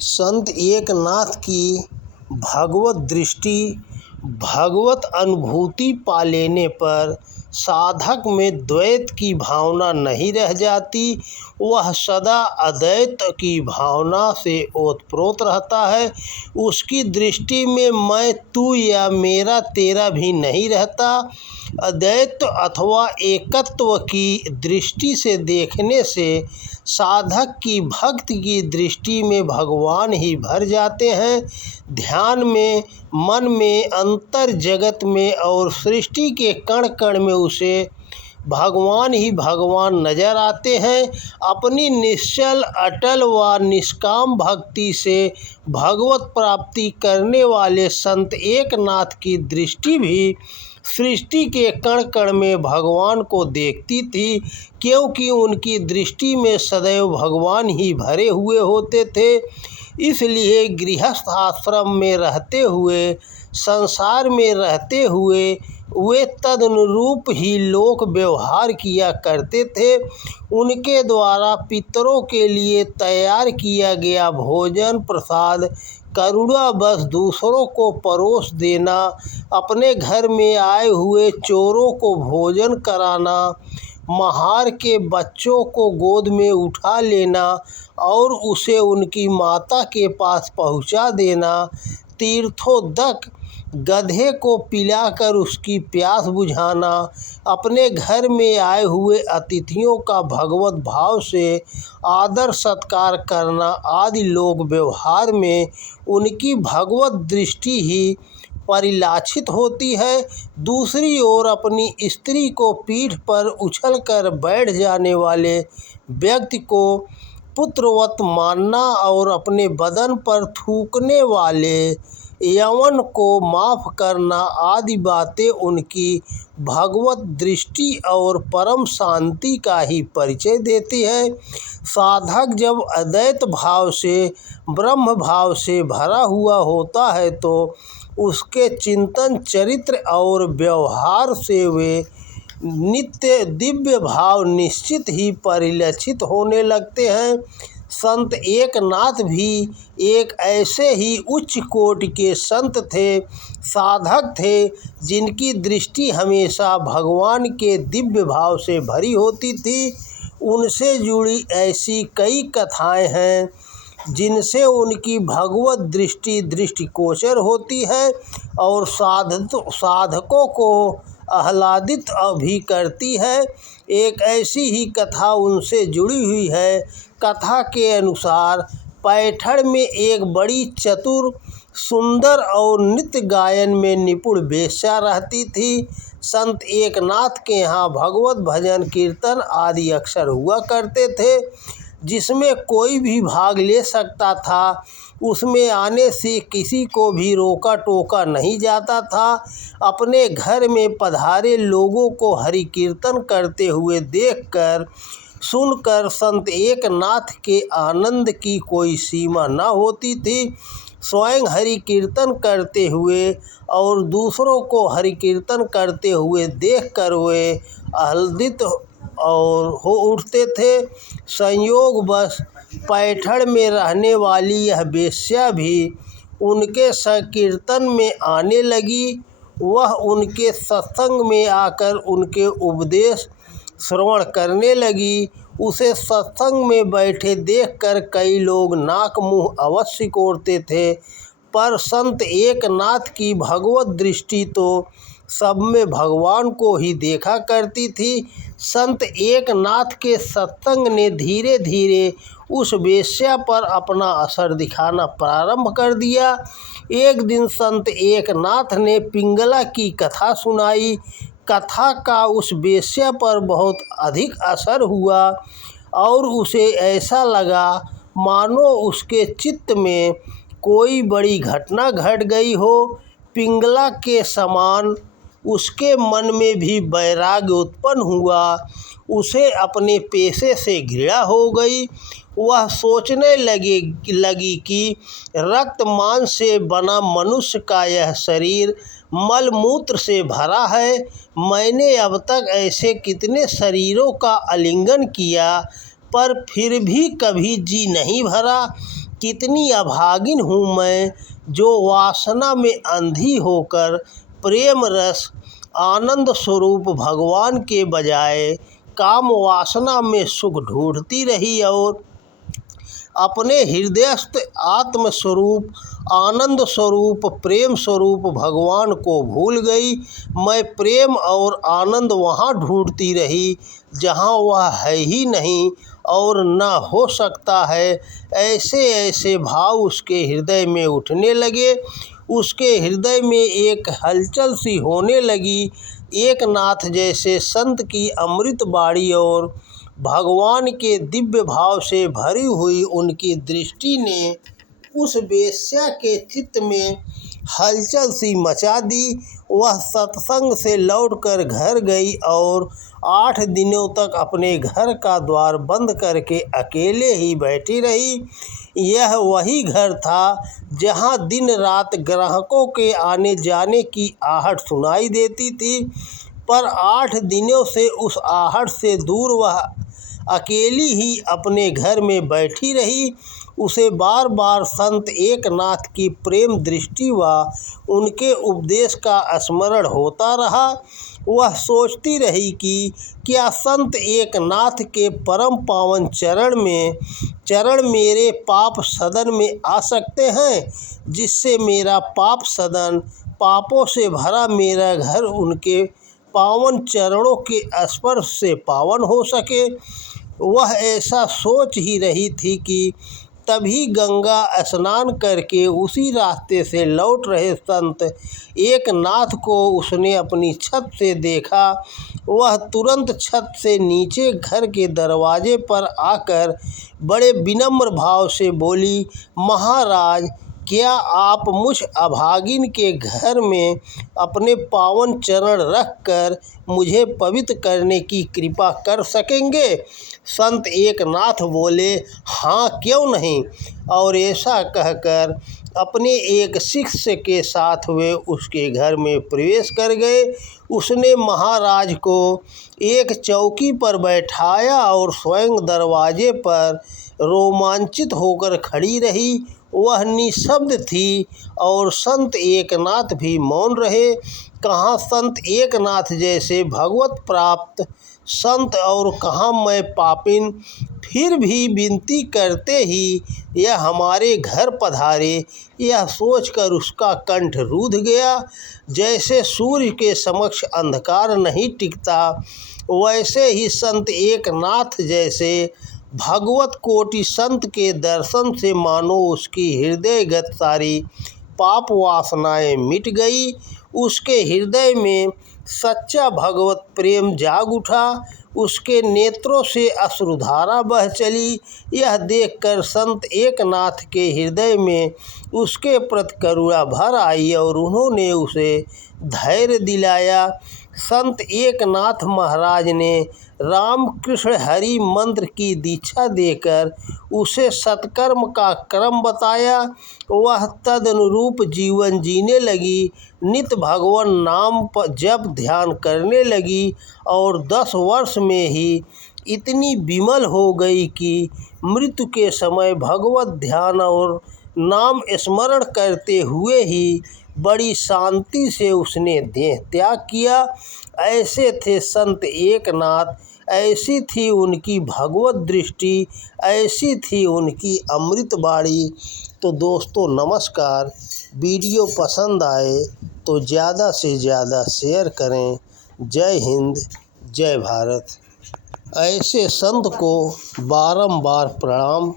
संत एकनाथ की भगवत दृष्टि, भगवत अनुभूति पा लेने पर साधक में द्वैत की भावना नहीं रह जाती। वह सदा अद्वैत की भावना से ओतप्रोत रहता है। उसकी दृष्टि में मैं, तू या मेरा तेरा भी नहीं रहता। अद्वैत अथवा एकत्व की दृष्टि से देखने से साधक की भक्त की दृष्टि में भगवान ही भर जाते हैं। ध्यान में, मन में, अंतर जगत में और सृष्टि के कण कण में उसे भगवान ही भगवान नजर आते हैं। अपनी निश्चल, अटल व निष्काम भक्ति से भगवत प्राप्ति करने वाले संत एकनाथ की दृष्टि भी सृष्टि के कण कण में भगवान को देखती थी, क्योंकि उनकी दृष्टि में सदैव भगवान ही भरे हुए होते थे। इसलिए गृहस्थ आश्रम में रहते हुए, संसार में रहते हुए वे तदनुरूप ही लोक व्यवहार किया करते थे। उनके द्वारा पितरों के लिए तैयार किया गया भोजन प्रसाद करुणावश दूसरों को परोस देना, अपने घर में आए हुए चोरों को भोजन कराना, महार के बच्चों को गोद में उठा लेना और उसे उनकी माता के पास पहुंचा देना, तीर्थोदक गधे को पिलाकर उसकी प्यास बुझाना, अपने घर में आए हुए अतिथियों का भगवत भाव से आदर सत्कार करना आदि लोक व्यवहार में उनकी भगवत दृष्टि ही परिलक्षित होती है। दूसरी ओर अपनी स्त्री को पीठ पर उछलकर बैठ जाने वाले व्यक्ति को पुत्रवत मानना और अपने बदन पर थूकने वाले यवन को माफ करना आदि बातें उनकी भगवत दृष्टि और परम शांति का ही परिचय देती है। साधक जब अद्वैत भाव से, ब्रह्म भाव से भरा हुआ होता है तो उसके चिंतन, चरित्र और व्यवहार से वे नित्य दिव्य भाव निश्चित ही परिलक्षित होने लगते हैं। संत एकनाथ भी एक ऐसे ही उच्च कोटि के संत थे, साधक थे, जिनकी दृष्टि हमेशा भगवान के दिव्य भाव से भरी होती थी। उनसे जुड़ी ऐसी कई कथाएं हैं जिनसे उनकी भगवत दृष्टि दृष्टिगोचर होती है और साधकों को आह्लादित भी करती है। एक ऐसी ही कथा उनसे जुड़ी हुई है। कथा के अनुसार पैठण में एक बड़ी चतुर, सुंदर और नृत्य गायन में निपुण वेश्या रहती थी। संत एकनाथ के यहाँ भगवत भजन, कीर्तन आदि अक्सर हुआ करते थे, जिसमें कोई भी भाग ले सकता था। उसमें आने से किसी को भी रोका टोका नहीं जाता था। अपने घर में पधारे लोगों को हरि कीर्तन करते हुए देखकर, सुनकर संत एकनाथ के आनंद की कोई सीमा न होती थी। स्वयं हरि कीर्तन करते हुए और दूसरों को हरि कीर्तन करते हुए देखकर वे आह्लादित और हो उठते थे। संयोगवश पैठण में रहने वाली यह वेश्या भी उनके संकीर्तन में आने लगी। वह उनके सत्संग में आकर उनके उपदेश श्रवण करने लगी। उसे सत्संग में बैठे देखकर कई लोग नाक मुंह अवश्य सिकोड़ते थे, पर संत एकनाथ की भगवत दृष्टि तो सब में भगवान को ही देखा करती थी। संत एकनाथ के सत्संग ने धीरे धीरे उस वेश्या पर अपना असर दिखाना प्रारंभ कर दिया। एक दिन संत एकनाथ ने पिंगला की कथा सुनाई। कथा का उस वेश्या पर बहुत अधिक असर हुआ और उसे ऐसा लगा मानो उसके चित्त में कोई बड़ी घटना घट गई हो। पिंगला के समान उसके मन में भी वैराग्य उत्पन्न हुआ। उसे अपने पेशे से घृणा हो गई। वह सोचने लगी कि रक्त मांस से बना मनुष्य का यह शरीर मल मूत्र से भरा है। मैंने अब तक ऐसे कितने शरीरों का आलिंगन किया, पर फिर भी कभी जी नहीं भरा। कितनी अभागिन हूँ मैं, जो वासना में अंधी होकर प्रेम रस आनंद स्वरूप भगवान के बजाय काम वासना में सुख ढूंढती रही और अपने हृदयस्थ आत्म स्वरूप आनंद स्वरूप प्रेम स्वरूप भगवान को भूल गई। मैं प्रेम और आनंद वहाँ ढूंढती रही जहाँ वह है ही नहीं और न हो सकता है। ऐसे ऐसे भाव उसके हृदय में उठने लगे। उसके हृदय में एक हलचल सी होने लगी। एक नाथ जैसे संत की अमृत बाणी और भगवान के दिव्य भाव से भरी हुई उनकी दृष्टि ने उस वेश्या के चित्त में हलचल सी मचा दी। वह सत्संग से लौटकर घर गई और 8 दिनों तक अपने घर का द्वार बंद करके अकेले ही बैठी रही। यह वही घर था जहाँ दिन रात ग्राहकों के आने जाने की आहट सुनाई देती थी, पर 8 दिनों से उस आहट से दूर वह अकेली ही अपने घर में बैठी रही। उसे बार बार संत एकनाथ की प्रेम दृष्टि व उनके उपदेश का स्मरण होता रहा। वह सोचती रही कि क्या संत एकनाथ के परम पावन चरण मेरे पाप सदन में आ सकते हैं, जिससे मेरा पाप सदन पापों से भरा मेरा घर उनके पावन चरणों के स्पर्श से पावन हो सके। वह ऐसा सोच ही रही थी कि तभी गंगा स्नान करके उसी रास्ते से लौट रहे संत एकनाथ को उसने अपनी छत से देखा। वह तुरंत छत से नीचे घर के दरवाजे पर आकर बड़े विनम्र भाव से बोली, महाराज, क्या आप मुझ अभागिन के घर में अपने पावन चरण रखकर मुझे पवित्र करने की कृपा कर सकेंगे? संत एकनाथ बोले, हाँ क्यों नहीं। और ऐसा कहकर अपने एक शिष्य के साथ वे उसके घर में प्रवेश कर गए। उसने महाराज को एक चौकी पर बैठाया और स्वयं दरवाजे पर रोमांचित होकर खड़ी रही। वह निशब्द थी और संत एकनाथ भी मौन रहे। कहाँ संत एकनाथ जैसे भगवत प्राप्त संत और कहाँ मैं पापिन। फिर भी विनती करते ही यह हमारे घर पधारे, यह सोचकर उसका कंठ रूंध गया। जैसे सूर्य के समक्ष अंधकार नहीं टिकता, वैसे ही संत एकनाथ जैसे भगवत कोटि संत के दर्शन से मानो उसकी हृदयगत सारी पाप वासनाएं मिट गई। उसके हृदय में सच्चा भगवत प्रेम जाग उठा। उसके नेत्रों से अश्रुधारा बह चली। यह देखकर संत एकनाथ के हृदय में उसके प्रति करुणा भर आई और उन्होंने उसे धैर्य दिलाया। संत एकनाथ महाराज ने राम कृष्ण हरि मंत्र की दीक्षा देकर उसे सत्कर्म का क्रम बताया। वह तदनुरूप जीवन जीने लगी, नित्य भगवान नाम पर जप ध्यान करने लगी और 10 वर्ष में ही इतनी विमल हो गई कि मृत्यु के समय भगवत ध्यान और नाम स्मरण करते हुए ही बड़ी शांति से उसने देह त्याग किया। ऐसे थे संत एकनाथ, ऐसी थी उनकी भगवत दृष्टि, ऐसी थी उनकी अमृत बाणी। तो दोस्तों नमस्कार। वीडियो पसंद आए तो ज़्यादा से ज़्यादा शेयर करें। जय हिंद, जय भारत। ऐसे संत को बारंबार प्रणाम।